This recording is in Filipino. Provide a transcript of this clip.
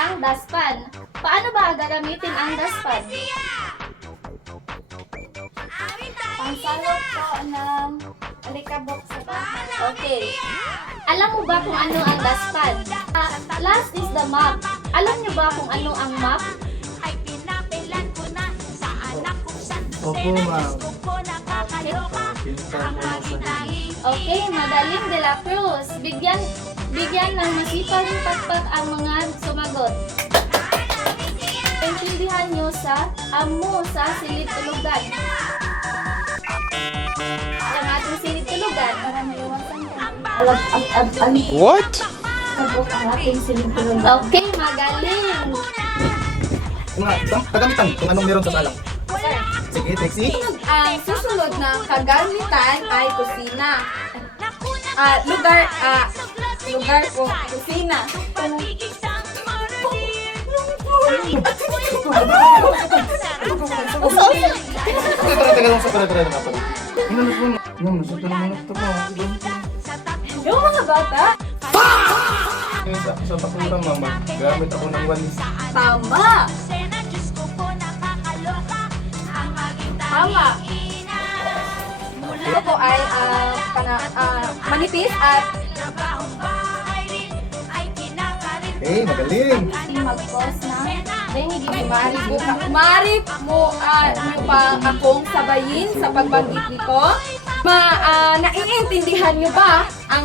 ang dustpan. Paano ba gagamitin ang dustpan? Pangsalok po ng alikabok sa bahay. Okay. Alam mo ba kung ano ang dustpan? Last is the map. Alam niyo ba kung ano ang map? Opo, ma'am. Okay, Madaling de la Cruz. Bigyan ng masipag pagpag ang mga sumagot. Intindihan niyo sa amo sa silid-tulugan. Ang ating silid-tulugan para maiwasan ka. What? Sabok ang ating silid-tulugan. Okay, magaling. Kagamitan kung anong meron sa salang. Sir. Sige, Trixie. Ang susunod na kagamitan ay kusina. Lugar po, kusina. Teka lang sa pala nga pala. Inanot mo. Nasot na naman ito po. Yung mga bata, Sa pakulang, mama. Gamit ako ng walis. tama. Tama. Ito po ay manipis at Magaling. Ating mag-pause na. Mari mo pa akong sabayin sa pagbanggit nito. Naiintindihan niyo ba ang